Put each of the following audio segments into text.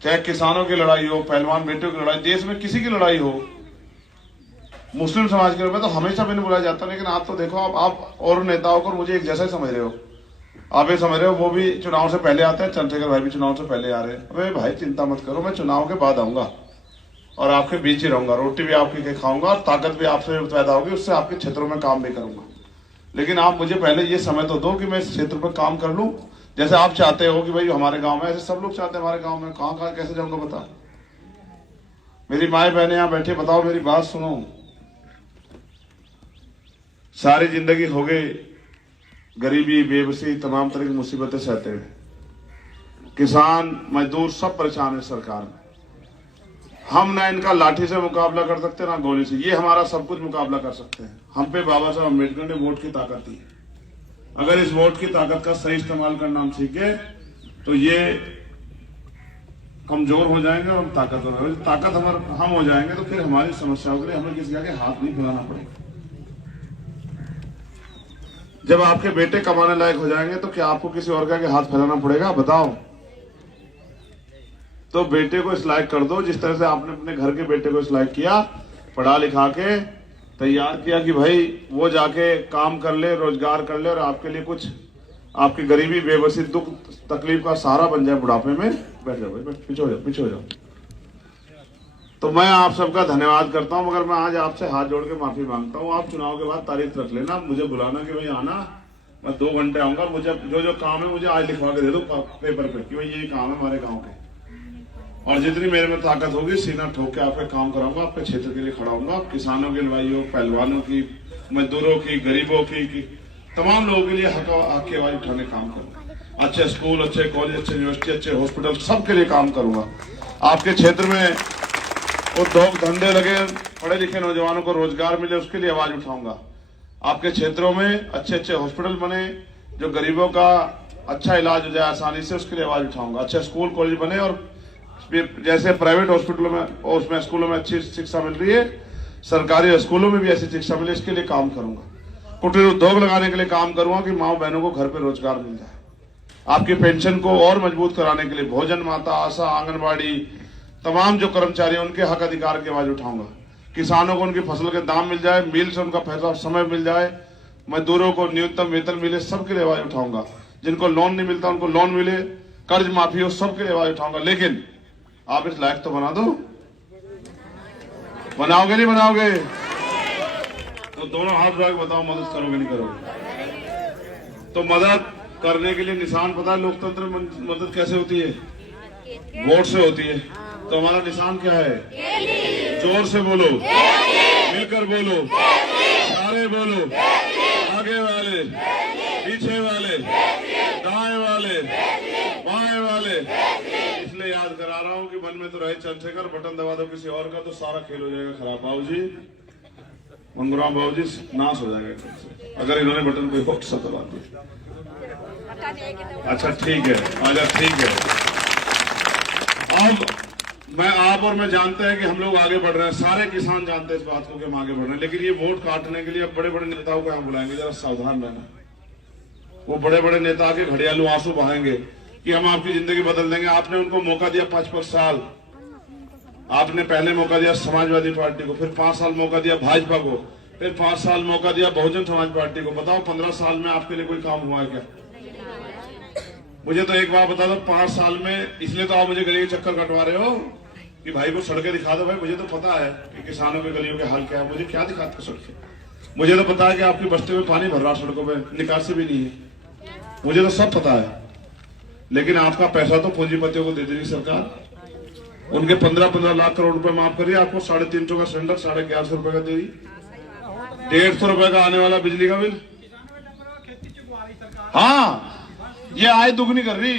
चाहे किसानों की लड़ाई हो, पहलवान बेटियों की लड़ाई, देश में किसी की लड़ाई हो, मुस्लिम समाज के रूप में तो हमेशा मैंने बुलाया जाता। लेकिन आप तो देखो, आप और नेताओं को मुझे एक जैसा ही समझ रहे हो। आप ये समझ रहे हो वो भी चुनाव से पहले आते हैं, चंद्रशेखर भाई भी चुनाव से पहले आ रहे हैं। अबे भाई चिंता मत करो, मैं चुनाव के बाद आऊंगा और आपके बीच ही रहूंगा, रोटी भी आपकी खाऊंगा और ताकत भी आपसे पैदा होगी, उससे आपके क्षेत्रों में काम भी करूंगा। लेकिन आप मुझे पहले ये समय तो दो कि मैं इस क्षेत्र पर काम कर लूं, जैसे आप चाहते हो कि भाई हमारे गांव में, ऐसे सब लोग चाहते हैं हमारे गांव में। कहां कहां कैसे जाऊंगा बता। मेरी माए बहने यहां बैठे, बताओ मेरी बात सुनो। सारी जिंदगी हो गई गरीबी, बेबसी, तमाम तरह की मुसीबतें सहते हुए। किसान मजदूर सब परेशान है सरकार में। हम ना इनका लाठी से मुकाबला कर सकते ना गोली से, ये हमारा सब कुछ मुकाबला कर सकते हैं। हम पे बाबा साहब अम्बेडकर ने वोट की ताकत दी। अगर इस वोट की ताकत का सही इस्तेमाल करना हम सीखे तो ये कमजोर हो जाएंगे और हम ताकतवर हो जाएंगे। ताकत हम हो जाएंगे तो फिर हमारी समस्याओं के लिए हमें किसी के हाथ नहीं फैलाना पड़ेगा। जब आपके बेटे कमाने लायक हो जाएंगे तो क्या आपको किसी और के हाथ फैलाना पड़ेगा? बताओ। तो बेटे को इस लायक कर दो जिस तरह से आपने अपने घर के बेटे को इस लायक किया, पढ़ा लिखा के तैयार किया कि भाई वो जाके काम कर ले, रोजगार कर ले और आपके लिए कुछ, आपकी गरीबी, बेबसी, दुख तकलीफ का सहारा बन जाए बुढ़ापे में। बैठ जाओ भाई, पीछे हो जाओ, पीछे हो जाओ। तो मैं आप सबका धन्यवाद करता हूं, मगर मैं आज आपसे हाथ जोड़ के माफी मांगता हूं। आप चुनाव के बाद तारीख रख लेना, मुझे बुलाना कि भाई आना, मैं 2 घंटे आऊंगा। मुझे जो काम है मुझे आज लिखवा के दे दो पेपर पे कि भाई ये काम है हमारे गाँव के, और जितनी मेरे में ताकत होगी सीना ठोक के आपका काम कराऊंगा, आपके क्षेत्र के लिए खड़ा होऊंगा। किसानों की लड़ाई हो, पहलवानों की, मजदूरों की, गरीबों की तमाम लोगों के लिए हक की आवाज उठाने काम करूंगा। अच्छे स्कूल, अच्छे कॉलेज, अच्छे यूनिवर्सिटी, अच्छे हॉस्पिटल, सबके लिए काम करूंगा। आपके क्षेत्र में उद्योग धंधे लगे, पढ़े लिखे नौजवानों को रोजगार मिले, उसके लिए आवाज उठाऊंगा। आपके क्षेत्रों में अच्छे अच्छे हॉस्पिटल बने, जो गरीबों का अच्छा इलाज हो जाए आसानी से, उसके लिए आवाज उठाऊंगा। अच्छे स्कूल कॉलेज बने और जैसे प्राइवेट हॉस्पिटलों में और उसमें स्कूलों में अच्छी शिक्षा मिल रही है, सरकारी स्कूलों में भी ऐसी शिक्षा मिले, इसके लिए काम करूंगा। कुटीर उद्योग लगाने के लिए काम करूंगा कि माँ बहनों को घर पे रोजगार मिल जाए। आपकी पेंशन को और मजबूत कराने के लिए भोजन माता, आशा, आंगनबाड़ी, तमाम जो कर्मचारी हैं उनके हक अधिकार की आवाज उठाऊंगा। किसानों को उनकी फसल के दाम मिल जाए, मिल से उनका फैसला समय मिल जाए, मजदूरों को न्यूनतम वेतन मिले, सबके लिए आवाज उठाऊंगा। जिनको लोन नहीं मिलता उनको लोन मिले, कर्ज माफी हो, सबके लिए आवाज उठाऊंगा। लेकिन आप इस लायक तो बना दो। बनाओगे नहीं बनाओगे? तो दोनों हाथ उठा के बताओ, मदद करोगे नहीं करोगे? तो मदद करने के लिए निशान पता है लोकतंत्र में मदद कैसे होती है? वोट से होती है। तो हमारा निशान क्या है? जोर से बोलो, मिलकर बोलो, सारे बोलो, आगे वाले, पीछे वाले, दाएं वाले, बाएं वाले। इसलिए याद करा रहा हूं कि मन में तो रहे चंद्रशेखर, बटन दबा दो किसी और का तो सारा खेल हो जाएगा खराब। बाबू जी, मंगूराम बाबू जी, नाश हो जाएगा अगर इन्होंने बटन कोई वक्त सब दबा दिया। अच्छा ठीक है, आजा ठीक है। अब आप और मैं जानते हैं कि हम लोग आगे बढ़ रहे हैं, सारे किसान जानते हैं इस बात को कि हम आगे बढ़ रहे हैं। लेकिन ये वोट काटने के लिए अब बड़े बड़े नेताओं को हम बुलाएंगे, जरा सावधान रहना। वो बड़े बड़े नेता के घड़ियालू आंसू बहाएंगे कि हम आपकी जिंदगी बदल देंगे। आपने उनको मौका दिया 5-5 साल। आपने पहले मौका दिया समाजवादी पार्टी को, फिर 5 साल मौका दिया भाजपा को, फिर 5 साल मौका दिया बहुजन समाज पार्टी को। बताओ 15 साल में आपके लिए कोई काम हुआ है क्या? मुझे तो एक बार बता दो, 5 साल में, इसलिए तो आप मुझे गली के चक्कर कटवा रहे हो कि भाई को सड़कें दिखा दो। भाई मुझे तो पता है कि किसानों की गलियों के हाल क्या है। मुझे क्या दिखाते सड़कें? मुझे तो पता है कि आपकी बस्ती में पानी भर रहा, सड़कों में निकासी भी नहीं है, मुझे तो सब पता है। लेकिन आपका पैसा तो पूंजीपतियों को दे देगी सरकार। उनके 15-15 लाख करोड़ रुपए माफ करिए, आपको 350 का सिलेंडर 1150 रुपए का देगी, 150 रुपए का आने वाला बिजली का बिल। हाँ, ये आय दुगनी कर रही,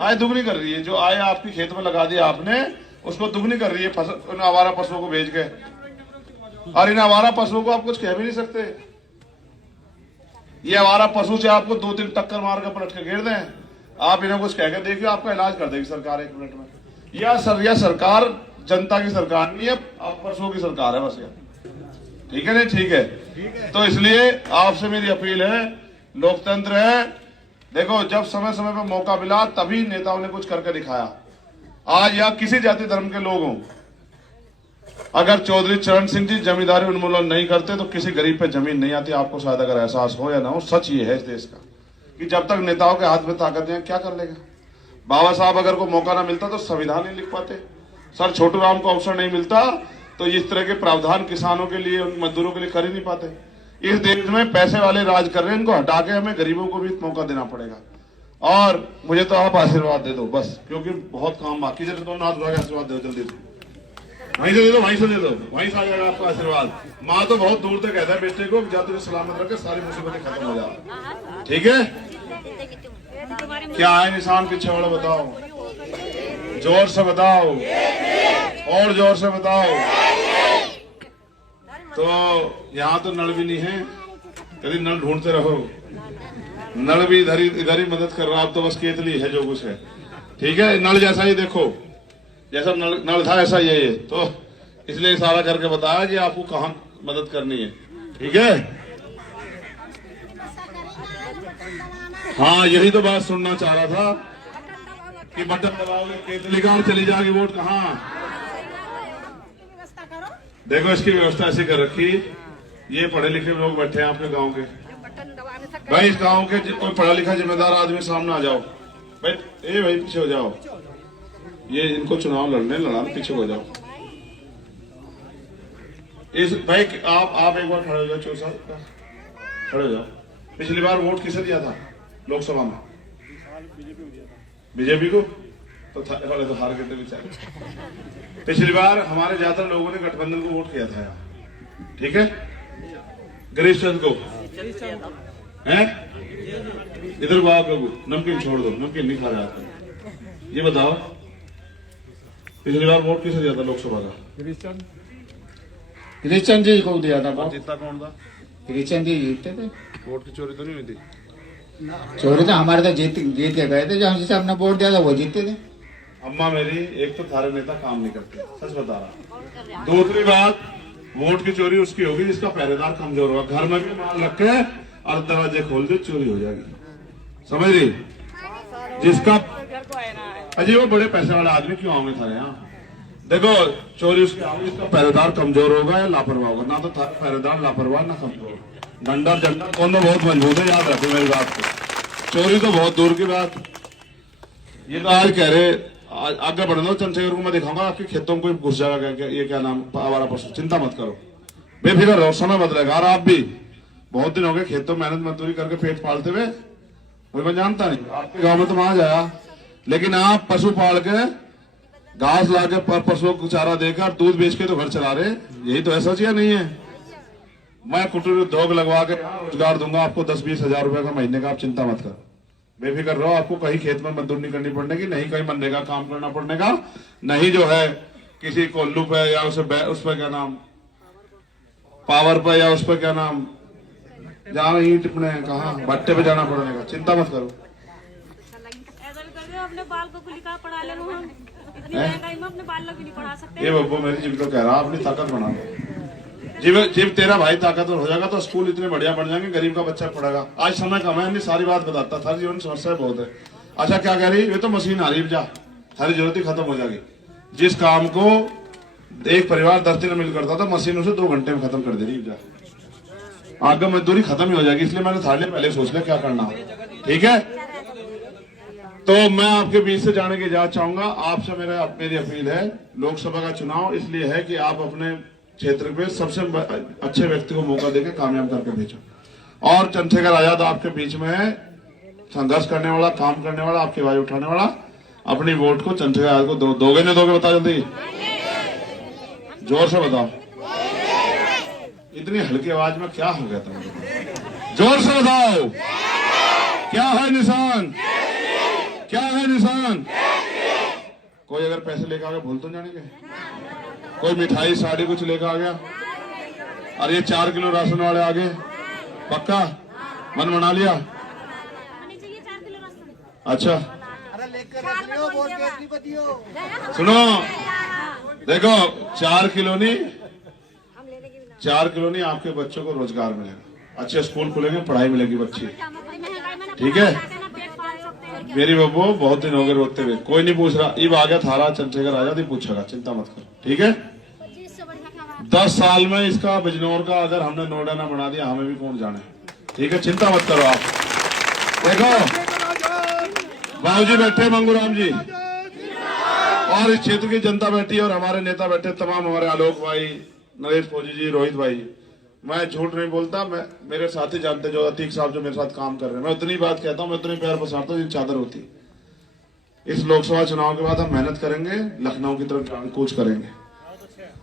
आय दुगनी कर रही है। जो आय आपकी खेत में लगा दिया आपने, उसको दुगनी कर रही है इन आवारा पशुओं को भेज के। और इन आवारा पशुओं को आप कुछ कह भी नहीं सकते। ये आवारा पशु से आपको 2-3 टक्कर मार कर पलट के घेर दें, आप इन्हें कुछ कहकर देखिए, आपका इलाज कर देगी सरकार 1 मिनट में। यह सरकार जनता की सरकार नहीं है, आप पशुओं की सरकार है बस। ठीक है नहीं? ठीक है। तो इसलिए आपसे मेरी अपील है, लोकतंत्र है। देखो, जब समय समय पर मौका मिला तभी नेताओं ने कुछ करके दिखाया। आज या किसी जाति धर्म के लोग हों, अगर चौधरी चरण सिंह जी जमींदारी उन्मूलन नहीं करते तो किसी गरीब पे जमीन नहीं आती। आपको शायद अगर एहसास हो या ना हो, सच ये है इस देश का कि जब तक नेताओं के हाथ में ताकत है क्या कर लेगा। बाबा साहब अगर को मौका ना मिलता तो संविधान नहीं लिख पाते। सर छोटू राम को अवसर नहीं मिलता तो इस तरह के प्रावधान किसानों के लिए, मजदूरों के लिए कर ही नहीं पाते। इस देश में पैसे वाले राज कर रहे हैं, इनको हटा के हमें गरीबों को भी मौका देना पड़ेगा। और मुझे तो आप आशीर्वाद दे दो बस, क्योंकि बहुत काम बाकी। जैसे दोनों हाथ उठा के आशीर्वाद दो जल्दी से, वहीं से दे दो, वहीं से दे दो, वहीं से आ जाएगा आपका आशीर्वाद। माँ तो बहुत दूर तक कहता है बेटे को, जब तुझे सलामत रखे सारी मुसीबतें खत्म हो जाए। ठीक है, क्या है निशान पीछे वाला बताओ, जोर से बताओ, और जोर से बताओ। तो यहाँ तो नल भी नहीं है, कभी नल ढूंढते रहो। नल भी इधर ही मदद कर रहा, अब तो बस केतली है जो कुछ है। ठीक है, नल जैसा ही देखो, जैसा नल था ऐसा ही है। तो इसलिए इशारा करके बताया कि आपको कहाँ मदद करनी है। ठीक है, हाँ यही तो बात सुनना चाह रहा था कि बटन दबाओगे केतली का और चली जाएगी वोट कहाँ। देखो इसकी व्यवस्था ऐसी कर रखी, ये पढ़े लिखे लोग बैठे हैं आपके गांव के। भाई इस गांव के कोई पढ़ा लिखा जिम्मेदार आदमी सामने आ जाओ। भाई भाई पीछे हो जाओ, ये इनको चुनाव लड़ाना, पीछे हो जाओ। इस भाई आप एक बार खड़े हो जाओ, चोर साहब खड़े हो जाओ। पिछली बार वोट किसे दिया था लोकसभा में? बीजेपी को। तो हार गए थे बेचारे। पिछली बार हमारे ज्यादातर लोगों ने गठबंधन को वोट किया था यहाँ। ठीक है, गिरीश चंद को है। इधर बाबा प्रभु, नमकीन छोड़ दो, नमकीन नहीं खा रहे आप। ये बताओ पिछली बार वोट किसे दिया था लोकसभा का? गिरीश चंद जी को दिया था। जीता कौन था? गिरीश चंद जी जीतते थे। वोट की चोरी तो नहीं हुई थी? चोरी तो हमारे तो जीत के गए थे, जहाँ जिसे हमने वोट दिया था वो जीते थे। अम्मा मेरी, एक तो थारे नेता काम नहीं करते, सच बता रहा। दूसरी बात, वोट की चोरी उसकी होगी जिसका पहरेदार कमजोर होगा। घर में भी माल रख के और दरवाजे खोल दे, चोरी हो जाएगी। समझ रही? जिसका अजी वो बड़े पैसे वाले आदमी क्यों होंगे थारे यहाँ? देखो चोरी उसकी होगी जिसका पहरेदार कमजोर होगा या लापरवाह होगा। ना तो पहरेदार लापरवाह ना कमजोर। डंडा झंडा कौन तो बहुत मजबूत है, याद रखो मेरी बात को। चोरी तो बहुत दूर की बात। ये तो आज कह रहे आगे बढ़ दो, चंद्रशेखर को मैं दिखाऊंगा आपके खेतों में कोई घुस जाएगा। ये क्या नाम, आवारा पशु। चिंता मत करो, बेफिक्र रहो, समय बदलेगा। और आप भी बहुत दिन हो गए खेतों मेहनत मजदूरी करके पेट पालते हुए, कोई मैं जानता नहीं। आपके गांव में तो वहां जाया, लेकिन आप पशु पाल के घास ला के पशुओं को चारा देकर दूध बेच के तो घर चला रहे। यही तो ऐसा चाहिए नहीं है। मैं कुटीर उद्योग लगवा के रोजगार दूंगा आपको 10-20 हजार रुपए का महीने का। आप चिंता मत करो, बेफिक्र रहो। आपको कहीं खेत में मजदूरी नहीं करनी पड़ने की, नहीं कहीं मनरेगा काम करना पड़ने का, नहीं जो है किसी कोल्लू पे या उस पर क्या नाम पावर पे या उस पर क्या नाम जहाँ ईंट टिपने कहा भट्टे पे जाना पड़ेगा। चिंता मत करो। अपने बाल को लिखा पढ़ा ले, इतनी महंगाई में अपने बाल भी नहीं पढ़ा सकते। ये बब्बू मेरी जिम तो कह रहा अपनी ताकत बना लो। जिम तेरा भाई ताकतवर हो जाएगा तो स्कूल इतने बढ़िया बन जाएंगे, गरीब का बच्चा पढ़ेगा। आज समय कम है, सारी बात बताता था, जीवन समस्या बहुत है। अच्छा क्या कह रही? ये तो मशीन आ रही, जा सारी जरूरत ही खत्म हो जाएगी। जिस काम को एक परिवार 10 दिन मिल करता था, मशीन उसे 2 घंटे में खत्म कर दे रही। जा आगे मजदूरी खत्म ही हो जाएगी। इसलिए मैंने थाने पहले सोच लिया क्या करना। ठीक है, तो मैं आपके बीच से जाने की इजाजत चाहूंगा। आपसे मेरी अपील है, लोकसभा का चुनाव इसलिए है कि आप अपने क्षेत्र में सबसे अच्छे व्यक्ति को मौका देकर कामयाब करके भेजो। और चंद्रशेखर आजाद आपके बीच में है, संघर्ष करने वाला, काम करने वाला, आपकी आवाज उठाने वाला। अपनी वोट को चंद्रशेखर आजाद को दोगे नहीं दोगे? बताओ जल्दी, जोर से बताओ। इतनी हल्की आवाज में क्या हो गया तुम? जोर से बताओ, क्या है निशान? क्या है निशान? कोई अगर पैसे लेकर आ गया भूल तो जानेंगे? कोई मिठाई साड़ी कुछ लेकर आ गया? और ये 4 किलो राशन वाले आ गए, पक्का मन बना लिया? अच्छा सुनो, देखो 4 किलो नहीं, आपके बच्चों को रोजगार मिलेगा, अच्छे स्कूल खुलेंगे, पढ़ाई मिलेगी बच्ची। ठीक है, मेरी बब्बू बहुत दिन हो गए रोते हुए, कोई नहीं पूछ रहा, अब आ गया थारा चंद्रशेखर आजाद ही पूछेगा, चिंता मत कर, ठीक है। 10 साल में इसका बिजनौर का अगर हमने नोएडा ना बना दिया, हमें भी कौन जाने, ठीक है, चिंता मत करो आप। देखो बाबू जी बैठे, मंगूराम जी और इस क्षेत्र की जनता बैठी और हमारे नेता बैठे, तमाम हमारे आलोक भाई, नरेश फौजी जी, रोहित भाई, मैं झूठ नहीं बोलता, मैं मेरे साथी जानते जो अतीक साहब जो मेरे साथ काम कर रहे हैं, मैं उतनी बात कहता हूं, मैं उतनी पैर पसारता हूं जिन चादर होती। इस लोकसभा चुनाव के बाद हम मेहनत करेंगे, लखनऊ की तरफ जान कूच करेंगे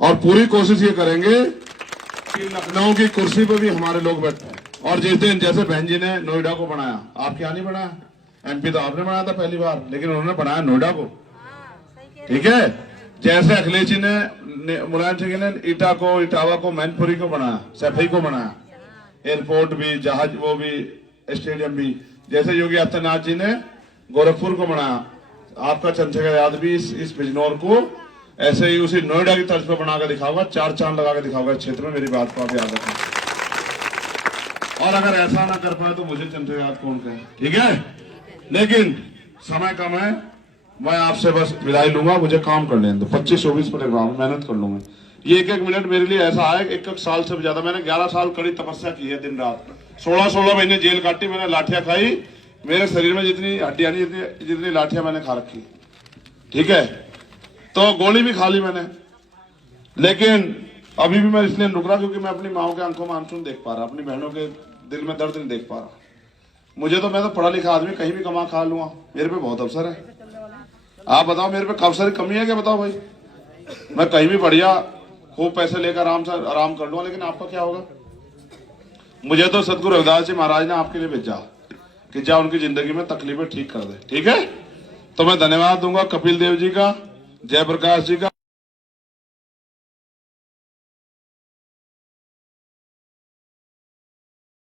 और पूरी कोशिश ये करेंगे कि लखनऊ की कुर्सी पर भी हमारे लोग बैठे हैं। और जिस दिन जैसे बहन जी ने नोएडा को बनाया, आपके यहाँ नहीं बनाया, एमपी तो आपने बनाया था पहली बार, लेकिन उन्होंने बनाया नोएडा को, ठीक है। जैसे अखिलेश जी ने, मुलायम सिंह ने इटावा को, मैनपुरी को बनाया, सैफई को बनाया, एयरपोर्ट भी, जहाज वो भी, स्टेडियम भी, जैसे योगी आदित्यनाथ जी ने गोरखपुर को बनाया, आपका चंद्रशेखर यादव भी इस बिजनौर को ऐसे ही उसी नोएडा की तर्ज पर बनाकर दिखाऊंगा, 4 चांद लगा के दिखाऊंगा इस क्षेत्र में, मेरी बात को आप याद रखें। और अगर ऐसा ना कर पाए तो मुझे चंद्रशेखर यादव कौन कहे, ठीक है। लेकिन समय कम है, मैं आपसे बस विदाई लूंगा, मुझे काम कर लेने दो, 25-24 प्रोग्राम मेहनत कर लूंगा। ये 1-1 मिनट मेरे लिए ऐसा है, 1-1 साल से ज्यादा, मैंने 11 साल कड़ी तपस्या की है, दिन रात 16-16 महीने जेल काटी, मैंने लाठियां खाई, मेरे शरीर में जितनी हड्डियां नहीं, जितनी लाठियां मैंने खा रखी, ठीक है, तो गोली भी खा ली मैंने। लेकिन अभी भी मैं इसलिए रुक रहा क्योंकि मैं अपनी माओ के आंखों में आंसू देख पा रहा, अपनी बहनों के दिल में दर्द नहीं देख पा रहा। मुझे तो, मैं तो पढ़ा लिखा आदमी, कहीं भी कमा खा लूंगा, मेरे पे बहुत अवसर है। आप बताओ मेरे पे अवसर की कमी है क्या, बताओ भाई, मैं कहीं भी बढ़िया खूब पैसे लेकर आराम कर लूंगा, लेकिन आपका क्या होगा। मुझे तो सतगुरु रविदास जी महाराज ने आपके लिए भेजा कि जा उनकी जिंदगी में तकलीफें ठीक कर दे, ठीक है। तो मैं धन्यवाद दूंगा कपिल देव जी का, जयप्रकाश जी का।